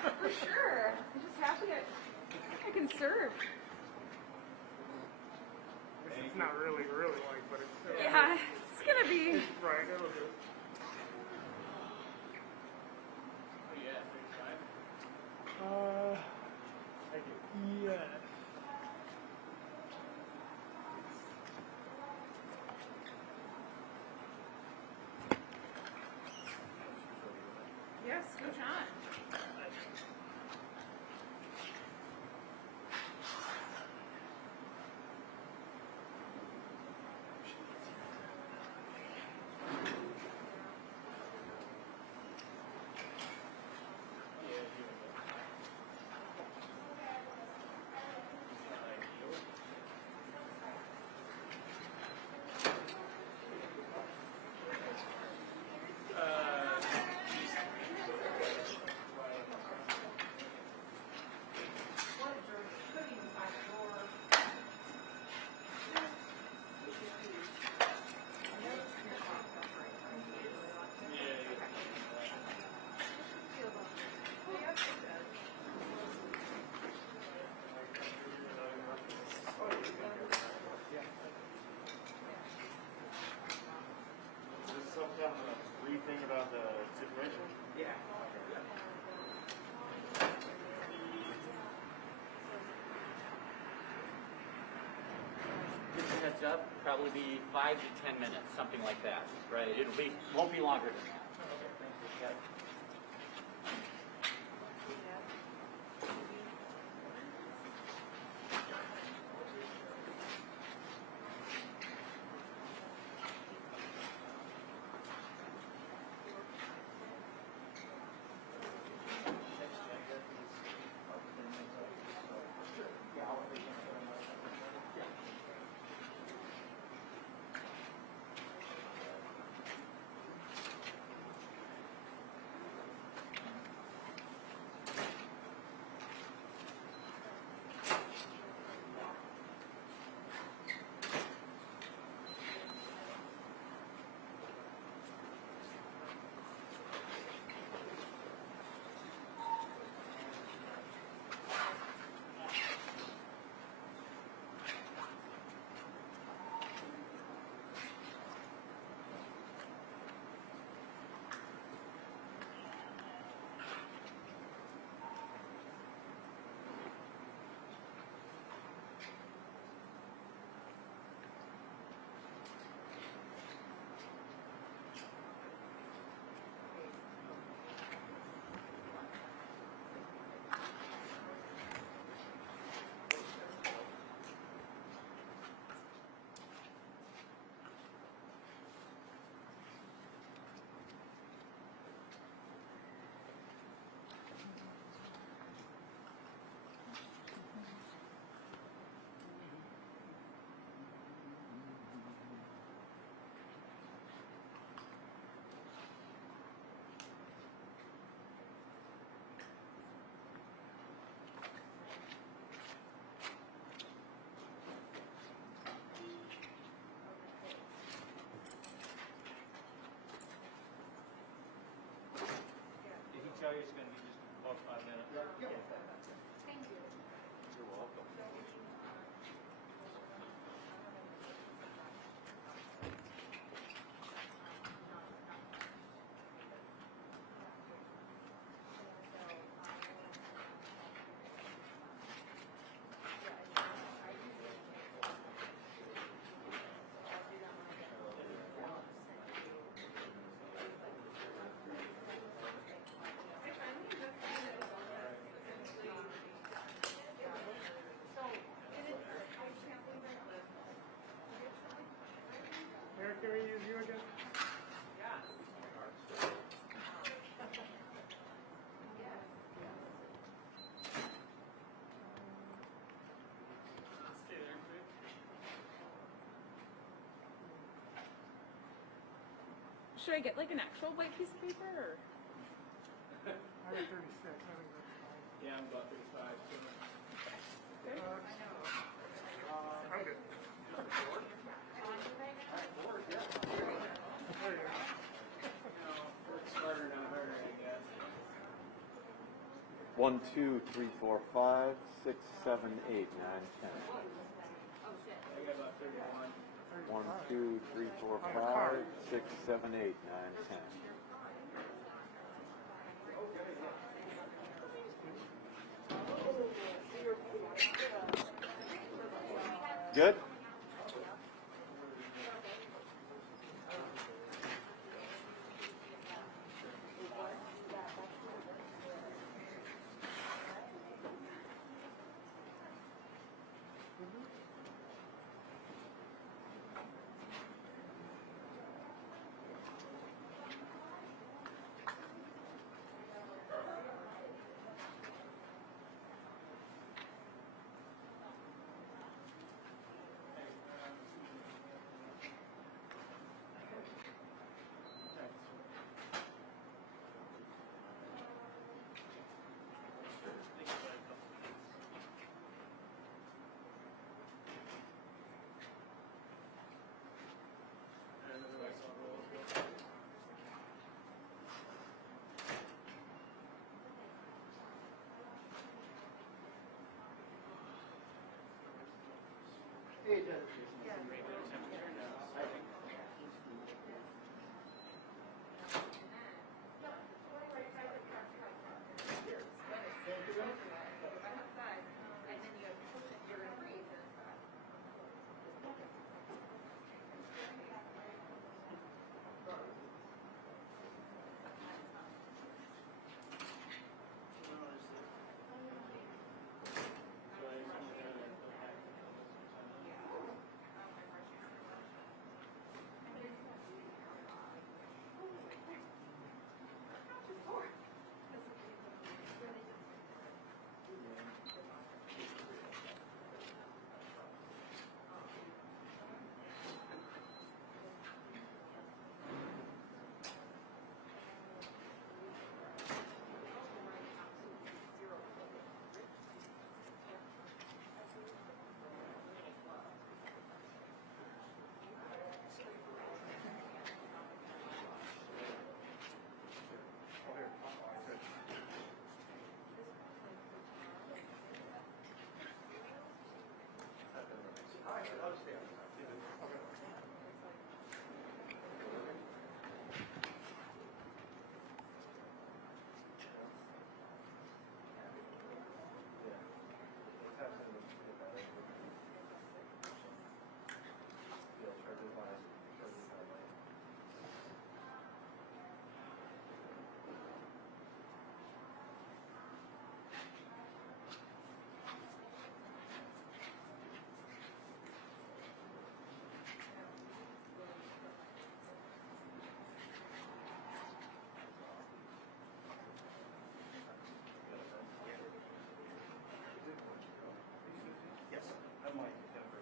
For sure. I'm just happy I can serve. It's not really like, but it's still. Yeah, it's gonna be. It's right, it'll do. Thank you. Yes. Yes, go John. Briefing about the situation? Yeah. Just a heads up, probably be 5 to 10 minutes, something like that, right? Won't be longer than that. Okay. Tell you it's going to be just about 5 minutes. Thank you. You're welcome. Eric, can we use you again? Should I get like an actual white piece of paper or? I got 36. I think that's fine. Yeah, I'm about 35. Good? I'm good. There you go. Work smarter, not harder, I guess. 1, 2, 3, 4, 5, 6, 7, 8, 9, 10. I got about 31. 1, 2, 3, 4, 5, 6, 7, 8, 9, 10. Good?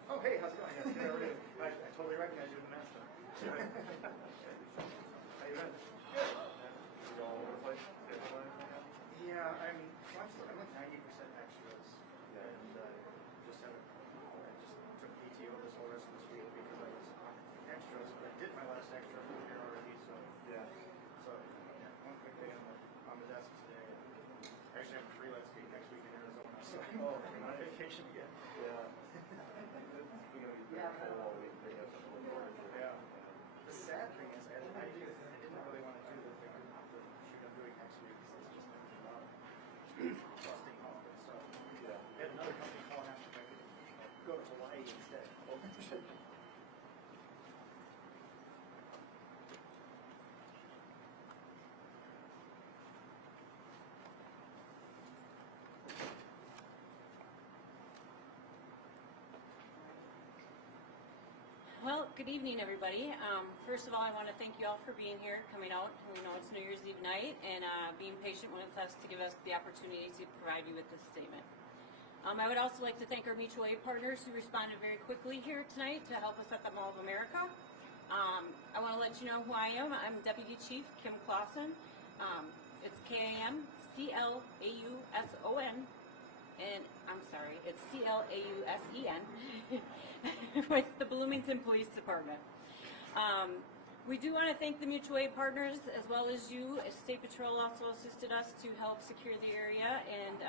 Oh, hey, how's it going? Yeah, how are you? I totally recognize you in the mask. How you doing? Yeah, I'm like 90% extras, and just had I just took PTO this whole rest of this week because I was on extras, but I did my last extra for the year already, so yeah, one quick thing on the desk today. I actually have a freelance gig next week in Arizona, so I'm on vacation again. Yeah. The sad thing is, I didn't really want to do the shoot I'm doing next week because it's just thinking about busting off and stuff. Yeah. I had another company call and ask if I could go to Hawaii instead. Well, good evening, everybody. First of all, I want to thank you all for being here, coming out. We know it's New Year's Eve night, and being patient with us to give us the opportunity to provide you with this statement. I would also like to thank our mutual aid partners who responded very quickly here tonight to help us at the Mall of America. I want to let you know who I am. I'm Deputy Chief Kim Clausen. It's KAMCLAUSON. And I'm sorry, it's CLAUSEN with the Bloomington Police Department. We do want to thank the mutual aid partners as well as you. State Patrol also assisted us to help secure the area, and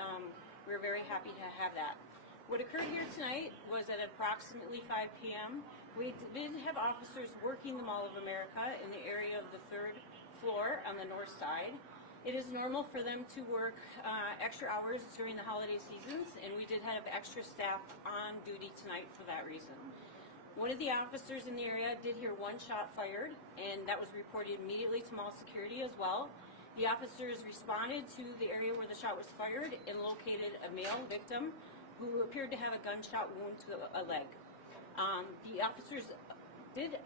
we're very happy to have that. What occurred here tonight was at approximately 5 p.m. We did have officers working the Mall of America in the area of the 3rd floor on the north side. It is normal for them to work extra hours during the holiday seasons, and we did have extra staff on duty tonight for that reason. One of the officers in the area did hear one shot fired, and that was reported immediately to mall security as well. The officers responded to the area where the shot was fired and located a male victim who appeared to have a gunshot wound to a leg. The officers did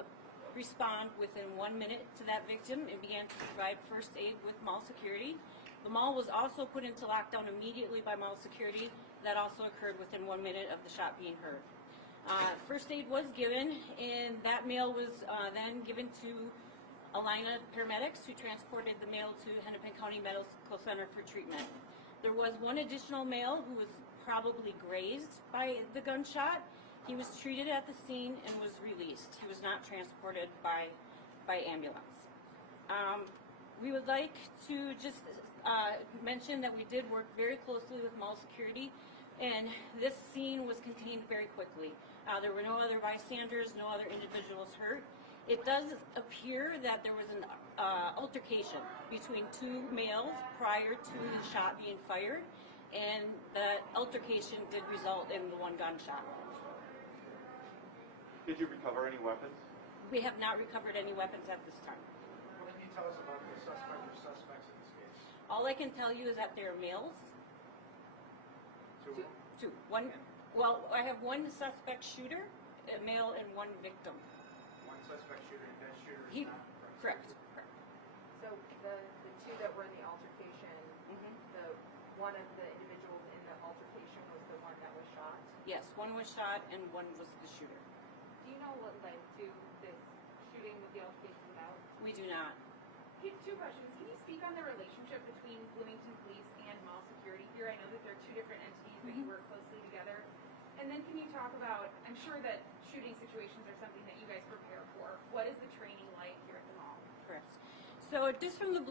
respond within 1 minute to that victim and began to provide first aid with mall security. The mall was also put into lockdown immediately by mall security. That also occurred within 1 minute of the shot being heard. First aid was given, and that male was then given to a line of paramedics who transported the male to Hennepin County Medical Center for treatment. There was one additional male who was probably grazed by the gunshot. He was treated at the scene and was released. He was not transported by ambulance. We would like to just mention that we did work very closely with mall security, and this scene was contained very quickly. There were no other bystanders, no other individuals hurt. It does appear that there was an altercation between two males prior to the shot being fired, and the altercation did result in the one gunshot. Did you recover any weapons? We have not recovered any weapons at this time. What can you tell us about the suspect or suspects in this case? All I can tell you is that they're males. Two. One. Well, I have one suspect shooter, a male, and one victim. One suspect shooter, and that shooter is He, not correct. So the two that were in the altercation, the one of the individuals in the altercation was the one that was shot? Yes, one was shot and one was the shooter. Do you know what led to this shooting that the altercation was about? We do not. Okay, two questions. Can you speak on the relationship between Bloomington Police and mall security here? I know that they're two different entities, but you work closely together. And then can you talk about, I'm sure that shooting situations are something that you guys prepare for. What is the training like here at the mall? Correct. So just from the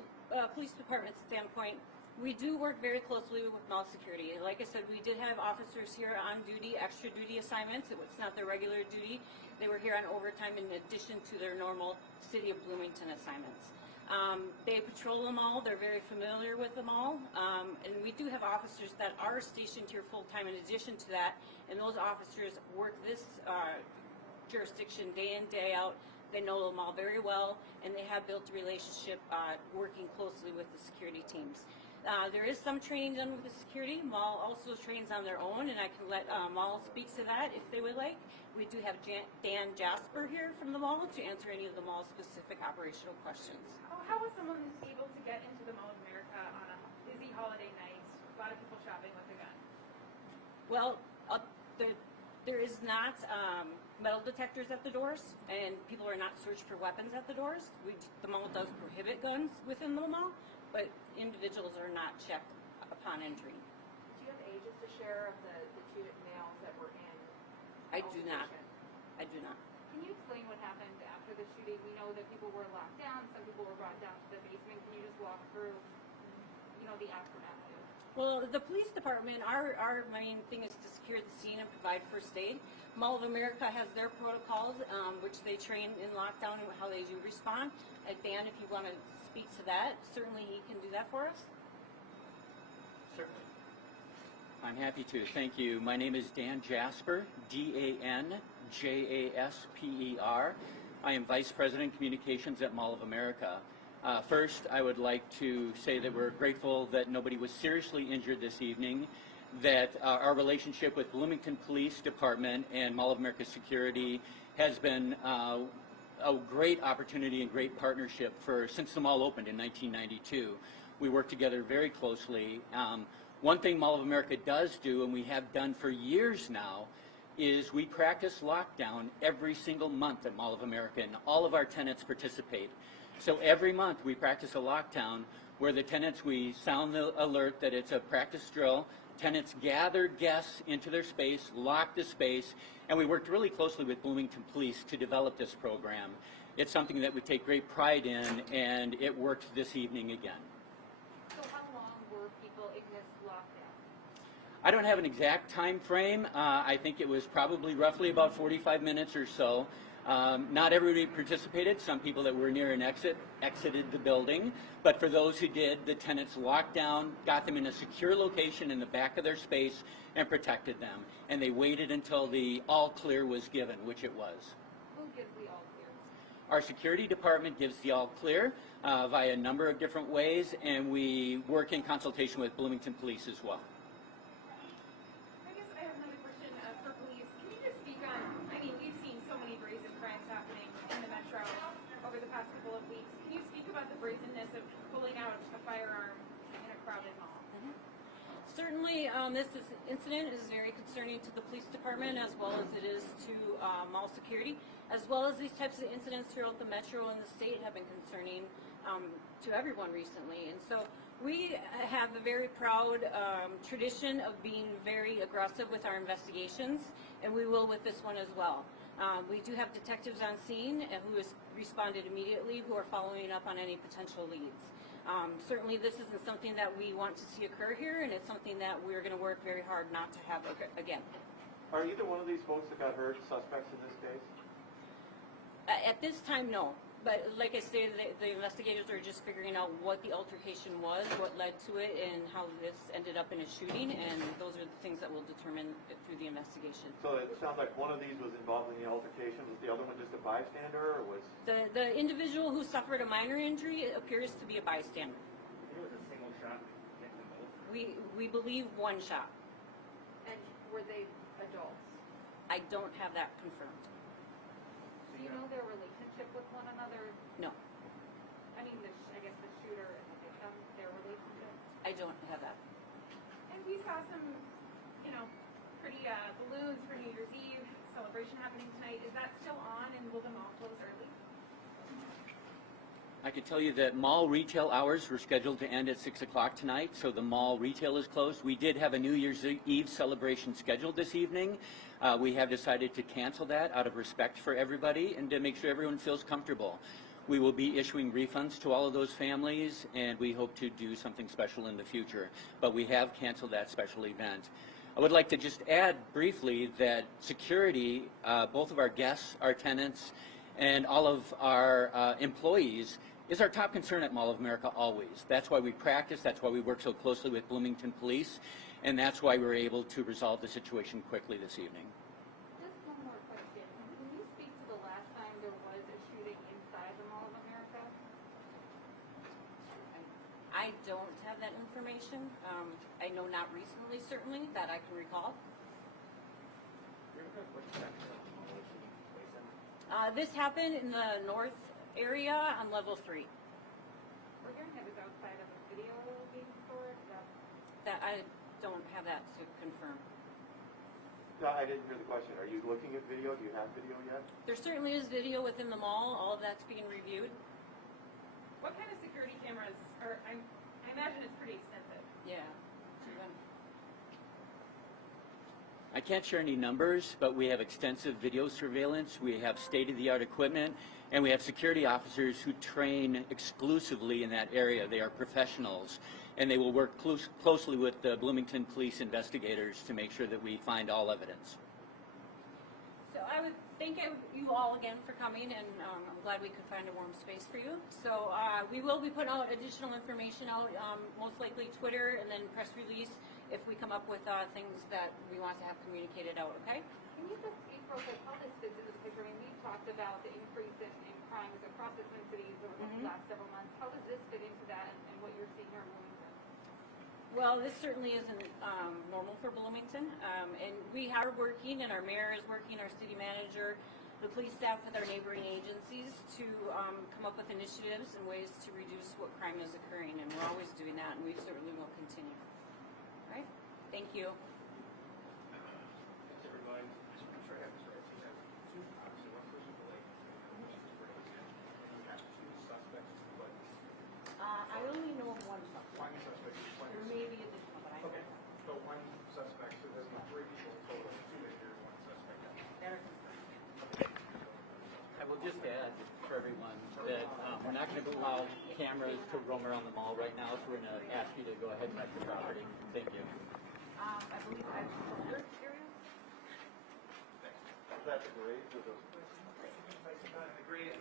police department standpoint, we do work very closely with mall security. Like I said, we did have officers here on duty, extra duty assignments. It was not their regular duty. They were here on overtime in addition to their normal City of Bloomington assignments. They patrol the mall. They're very familiar with the mall. And we do have officers that are stationed here full-time in addition to that. And those officers work this jurisdiction day in, day out. They know the mall very well, and they have built a relationship working closely with the security teams. There is some training done with the security. Mall also trains on their own, and I can let Mall speak to that if they would like. We do have Dan Jasper here from the mall to answer any of the mall-specific operational questions. How was someone able to get into the Mall of America on a busy holiday night? A lot of people shopping with a gun. Well, there is not metal detectors at the doors, and people are not searched for weapons at the doors. The mall does prohibit guns within the mall, but individuals are not checked upon entry. Do you have ages to share of the two males that were in? I do not. I do not. Can you explain what happened after the shooting? We know that people were locked down. Some people were brought down to the basement. Can you just walk through, the aftermath? Well, the police department, our main thing is to secure the scene and provide first aid. Mall of America has their protocols, which they train in lockdown and how they do respond. Dan, if you want to speak to that, certainly you can do that for us. Certainly. I'm happy to. Thank you. My name is Dan Jasper, D-A-N-J-A-S-P-E-R. I am Vice President Communications at Mall of America. First, I would like to say that we're grateful that nobody was seriously injured this evening, that our relationship with Bloomington Police Department and Mall of America Security has been a great opportunity and great partnership since the mall opened in 1992. We work together very closely. One thing Mall of America does do, and we have done for years now, is we practice lockdown every single month at Mall of America, and all of our tenants participate. So every month we practice a lockdown where the tenants, we sound the alert that it's a practice drill. Tenants gather guests into their space, lock the space, and we worked really closely with Bloomington Police to develop this program. It's something that we take great pride in, and it worked this evening again. So how long were people in this lockdown? I don't have an exact time frame. I think it was probably roughly about 45 minutes or so. Not everybody participated. Some people that were near an exit exited the building. But for those who did, the tenants locked down, got them in a secure location in the back of their space, and protected them. And they waited until the all clear was given, which it was. Who gives the all clear? Our security department gives the all clear via a number of different ways, and we work in consultation with Bloomington Police as well. I guess I have another question for police. Can you just speak on, I mean, we've seen so many brazen crimes happening in the metro over the past couple of weeks. Can you speak about the brazenness of pulling out a firearm in a crowded mall? Certainly, this incident is very concerning to the police department as well as it is to mall security, as well as these types of incidents throughout the metro and the state have been concerning to everyone recently. And so we have a very proud tradition of being very aggressive with our investigations, and we will with this one as well. We do have detectives on scene who has responded immediately, who are following up on any potential leads. Certainly this isn't something that we want to see occur here, and it's something that we're going to work very hard not to have again. Are either one of these folks that got hurt suspects in this case? At this time, no. But like I stated, the investigators are just figuring out what the altercation was, what led to it, and how this ended up in a shooting, and those are the things that we'll determine through the investigation. So it sounds like one of these was involved in the altercation. Was the other one just a bystander, or was... The individual who suffered a minor injury appears to be a bystander. It was a single shot. Hit them both. We believe one shot. And were they adults? I don't have that confirmed. Do you know their relationship with one another? No, I mean, I guess the shooter and the victim, their relationship? I don't have that. And we saw some, pretty balloons for New Year's Eve celebration happening tonight. Is that still on, and will the mall close early? I could tell you that mall retail hours were scheduled to end at 6 o'clock tonight, so the mall retail is closed. We did have a New Year's Eve celebration scheduled this evening. We have decided to cancel that out of respect for everybody and to make sure everyone feels comfortable. We will be issuing refunds to all of those families, and we hope to do something special in the future. But we have canceled that special event. I would like to just add briefly that security, both of our guests, our tenants, and all of our employees, is our top concern at Mall of America always. That's why we practice, that's why we work so closely with Bloomington Police, and that's why we're able to resolve the situation quickly this evening. Just one more question. Can you speak to the last time there was a shooting inside the Mall of America? I don't have that information. I know not recently, certainly, that I can recall. This happened in the north area on level 3. We're hearing it was outside of a video being stored. That I don't have that to confirm. No, I didn't hear the question. Are you looking at video? Do you have video yet? There certainly is video within the mall. All of that's being reviewed. What kind of security cameras are? I imagine it's pretty extensive. Yeah. I can't share any numbers, but we have extensive video surveillance, we have state-of-the-art equipment, and we have security officers who train exclusively in that area. They are professionals, and they will work closely with the Bloomington Police investigators to make sure that we find all evidence. So I would thank you all again for coming, and I'm glad we could find a warm space for you. So we will be putting out additional information out, most likely Twitter, and then press release if we come up with things that we want to have communicated out, okay? Can you just speak real quick how this fits into the picture? I mean, we've talked about the increase in crimes across the Twin Cities over the last several months. How does this fit into that and what you're seeing here in Bloomington? Well, this certainly isn't normal for Bloomington, and we are working, and our mayor is working, our city manager, the police staff with our neighboring agencies to come up with initiatives and ways to reduce what crime is occurring, and we're always doing that, and we certainly will continue. All right? Thank you. Thanks, everybody. I'm sure I have this right. You have two, obviously, one person delayed. You have two suspects, but I only know of one suspect. one suspect is one. There may be additional, but I don't Okay, know. so one suspect, so there's not three people total, two injured, one suspect. They're confirmed. I will just add for everyone cameras to roam around the mall right now, so we're going to ask you to go ahead and exit the property. Thank you. I believe that's the area. Is that the grade or the? The grade